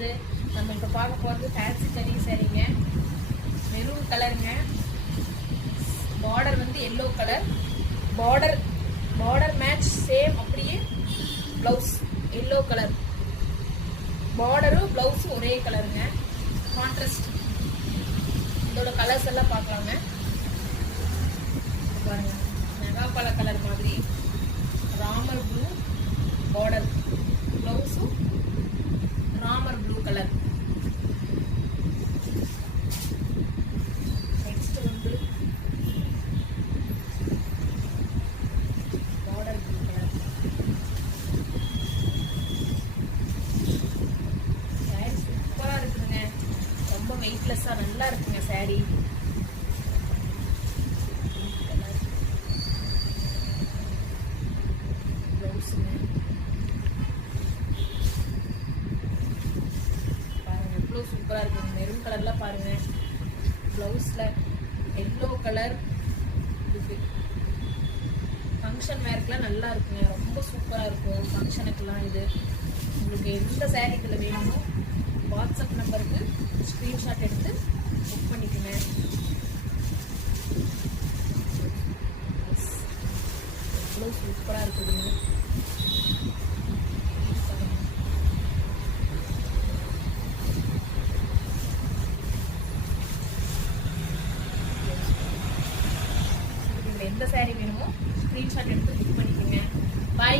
வந்து நம்ம இப்போ பார்க்க போகிறது ஃபேன்சி கறி சாரீங்க. மெரூன் கலருங்க. பார்டர் வந்து yellow colour. Border match same. அப்படியே ப்ளவுஸ் எல்லோ கலர். பார்டரும் ப்ளவுஸும் ஒரே கலருங்க. கான்ட்ராஸ்ட். இதோட கலர்ஸ் எல்லாம் பார்க்கலாங்க. பாருங்க, நெகாப்பழ கலர் மாதிரி ராமர் ப்ளூ பார்டர். ப்ளவுஸும் ராமர் ப்ளூ கலர். நெக்ஸ்ட் வந்து பார்டர் ப்ளூ கலர். சாரி சூப்பரா இருக்குதுங்க. ரொம்ப வெயிட்லெஸ்ஸா நல்லா இருக்குங்க சாரி. பாருங்க எவ்வளோ சூப்பராக இருக்குங்க. மெரூன் கலர்ல பாருங்க. ப்ளவுஸ்ல எல்லோ கலர் இருக்கு. ஃபங்க்ஷன் வேர்க்கெலாம் நல்லா இருக்குங்க. ரொம்ப சூப்பராக இருக்கும் ஃபங்க்ஷனுக்கெல்லாம். இது உங்களுக்கு எந்த சாரீ இதில் வேணுமோ வாட்ஸ்அப் நம்பருக்கு ஸ்க்ரீன்ஷாட் எடுத்து புக் பண்ணிக்கோங்க. எவ்வளோ சூப்பராக இருக்குதுங்க. எந்த சாரீ வேணுமோ ஸ்க்ரீன்ஷாட் எடுத்து புக் பண்ணிக்கோங்க. பாய்ங்க.